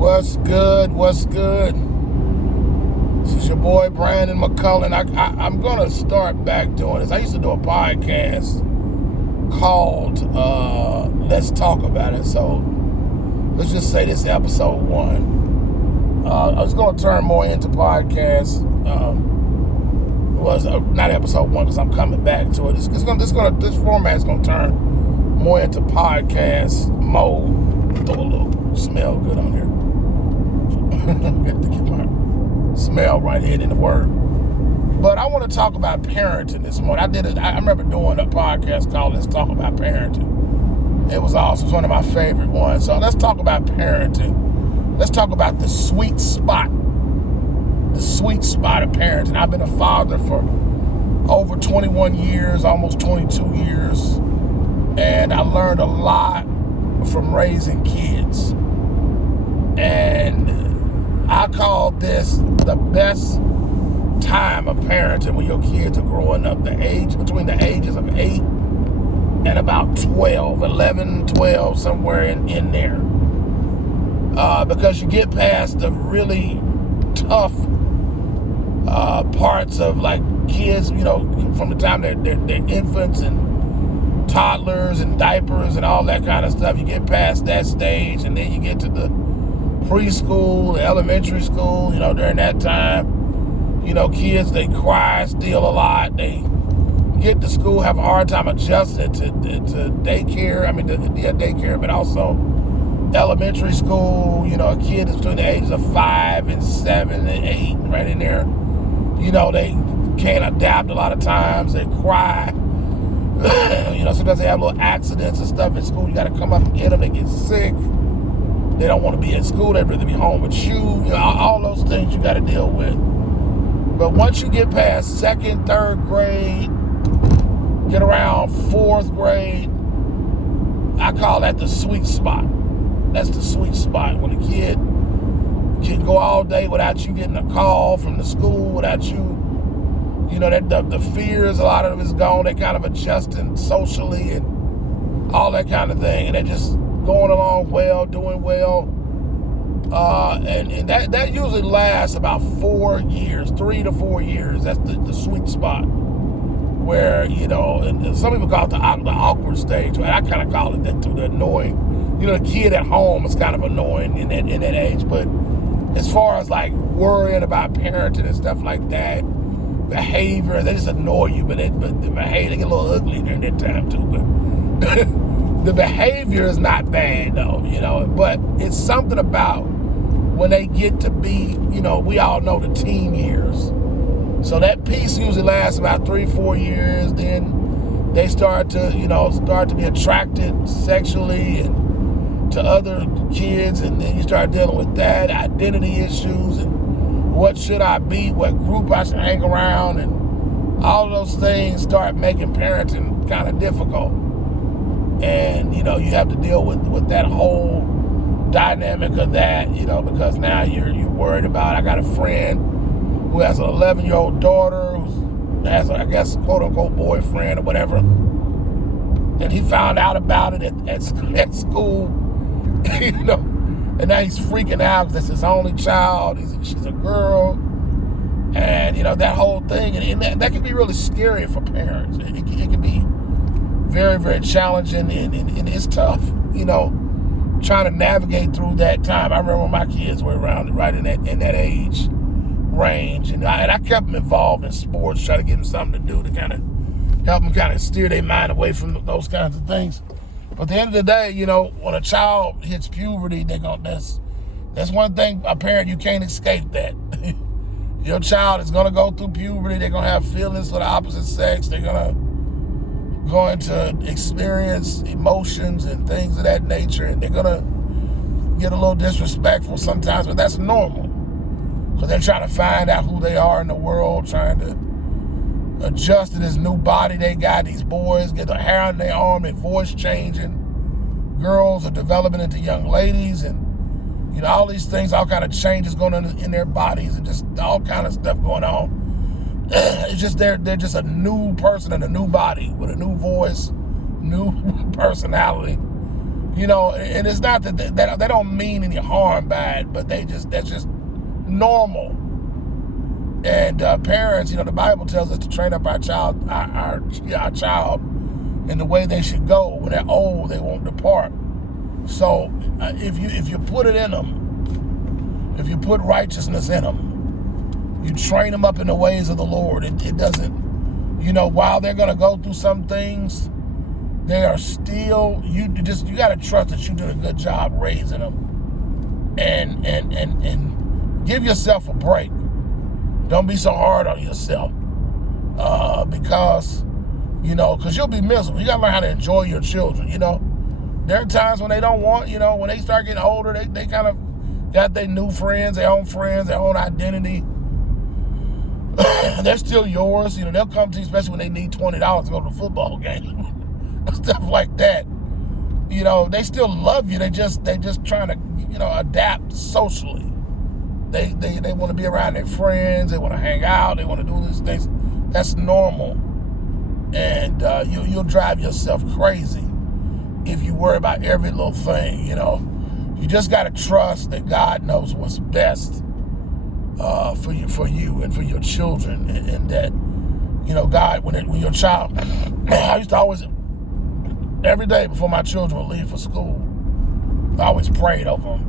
What's good? What's good? This is your boy Brandon McCullen. I'm gonna start back doing this. I used to do a podcast called Let's Talk About It. So let's just say this is episode 1. I was gonna turn more into podcasts. Not episode 1 because I'm coming back to it. This format is gonna turn more into podcast mode. Throw a little smell good on here. Got to get my smell right here in the word. But I want to talk about parenting this morning. I remember doing a podcast called Let's Talk About Parenting. It was awesome. It's one of my favorite ones. So let's talk about parenting. Let's talk about the sweet spot. The sweet spot of parenting. I've been a father for over 21 years, almost 22 years. And I learned a lot from raising kids. And I call this the best time of parenting when your kids are growing up, between the ages of 8 and about 12, 11, 12, somewhere in there. Because you get past the really tough parts of like kids, from the time they're infants and toddlers and diapers and all that kind of stuff. You get past that stage and then you get to the preschool, elementary school, during that time, kids, they cry still a lot. They get to school, have a hard time adjusting to daycare. Daycare, but also elementary school. A kid is between the ages of 5 and 7 and 8, right in there. They can't adapt a lot of times. They cry. Sometimes they have little accidents and stuff in school. You got to come up and get them. They get sick. They don't want to be at school. They'd rather be home with you. All those things you got to deal with. But once you get past 2nd, 3rd grade, get around 4th grade, I call that the sweet spot. That's the sweet spot when a kid can go all day without you getting a call from the school, without you, the fears, a lot of it is gone. They're kind of adjusting socially and all that kind of thing. And they're just going along well, doing well. And that usually lasts about 4 years, 3 to 4 years. That's the sweet spot where, and some people call it the awkward stage. And I kind of call it that too, the annoying. The kid at home is kind of annoying in that age. But as far as like worrying about parenting and stuff like that, behavior, they just annoy you. But the behavior, they get a little ugly during that time too. But the behavior is not bad though, but it's something about when they get to be, we all know the teen years. So that piece usually lasts about 3-4 years. Then they start to be attracted sexually and to other kids, and then you start dealing with that, identity issues, and what should I be, what group I should hang around, and all of those things start making parenting kind of difficult. And, you have to deal with that whole dynamic of that, because now you're worried about, I got a friend who has an 11-year-old daughter who has, I guess, quote-unquote boyfriend or whatever. And he found out about it at school, and now he's freaking out because it's his only child. She's a girl. And, that whole thing, and that can be really scary for parents. It can be very, very challenging, and it's tough, trying to navigate through that time. I remember when my kids were around right in that age range, and I kept them involved in sports, try to give them something to do to kind of help them kind of steer their mind away from those kinds of things. But at the end of the day, when a child hits puberty, that's one thing, a parent, you can't escape that. Your child is going to go through puberty. They're going to have feelings for the opposite sex. They're going to experience emotions and things of that nature, and they're going to get a little disrespectful sometimes, but that's normal because they're trying to find out who they are in the world, trying to adjust to this new body they got. These boys get the hair on their arm, their voice changing. Girls are developing into young ladies, and all these things, all kind of changes going on in their bodies, and just all kind of stuff going on. It's just they're just a new person in a new body with a new voice, new personality, You know, and it's not that they don't mean any harm by it, but that's just normal. And parents, you know, the Bible tells us to train up our child, our child, in the way they should go. When they're old, they won't depart. So if you put it in them, if you put righteousness in them, you train them up in the ways of the Lord. It doesn't, you know, while they're gonna go through some things, they are still, you got to trust that you did a good job raising them, and give yourself a break. Don't be so hard on yourself, because, you know, because you'll be miserable. You got to learn how to enjoy your children. You know, there are times when they don't want, you know, when they start getting older, they kind of got their new friends, their own identity. They're still yours. You know, they'll come to you, especially when they need $20 to go to the football game. Stuff like that. You know, they still love you. They just trying to, you know, adapt socially. They want to be around their friends. They want to hang out. They want to do these things. That's normal. And you'll drive yourself crazy if you worry about every little thing. You know, you just got to trust that God knows what's best for you and for your children, and that, you know, God, when your child, I used to always, every day before my children would leave for school, I always prayed over them.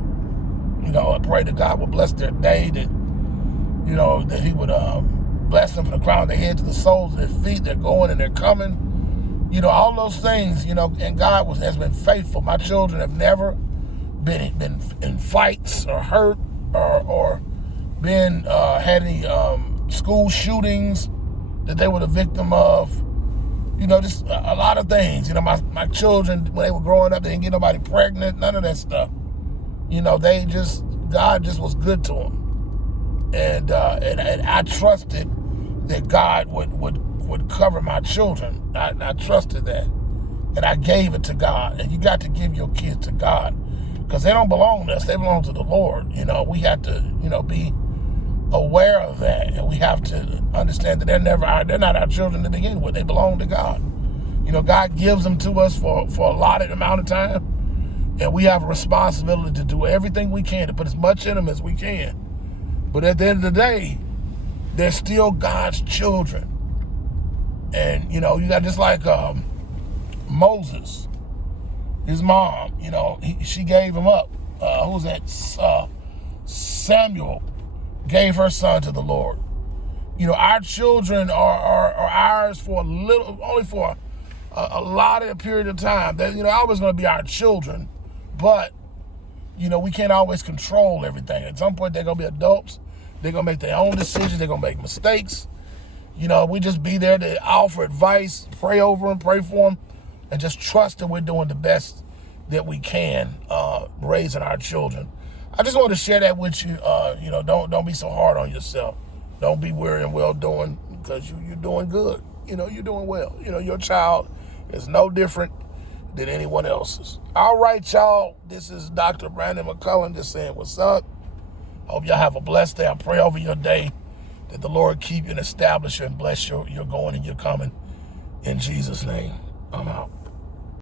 You know, I prayed that God would bless their day, that, you know, that He would bless them from the crown of their head to the soles of their feet. They're going and they're coming. You know, all those things, you know, and God has been faithful. My children have never been in fights or hurt or been had any school shootings that they were the victim of. You know, just a lot of things. You know, my children, when they were growing up, they didn't get nobody pregnant, none of that stuff. You know, God just was good to them. And I trusted that God would cover my children. I trusted that. And I gave it to God. And you got to give your kids to God, because they don't belong to us. They belong to the Lord. You know, we have to, you know, be aware of that, and we have to understand that they're not our children to begin with. They belong to God. You know, God gives them to us for a allotted amount of time, and we have a responsibility to do everything we can to put as much in them as we can. But at the end of the day, they're still God's children. And, you know, you got just like Moses, his mom, you know, she gave him up. Who was that? Samuel gave her son to the Lord. You know, our children are ours for only for a allotted period of time. They're, you know, always going to be our children, but, you know, we can't always control everything. At some point, they're going to be adults. They're going to make their own decisions. They're going to make mistakes. You know, we just be there to offer advice, pray over them, pray for them, and just trust that we're doing the best that we can raising our children. I just want to share that with you. You know, don't be so hard on yourself. Don't be weary and well doing, because you're doing good. You know, you're doing well. You know, your child is no different than anyone else's. All right, y'all. This is Dr. Brandon McCullen just saying what's up. Hope y'all have a blessed day. I pray over your day that the Lord keep you and establish you and bless your going and your coming. In Jesus' name, I'm out.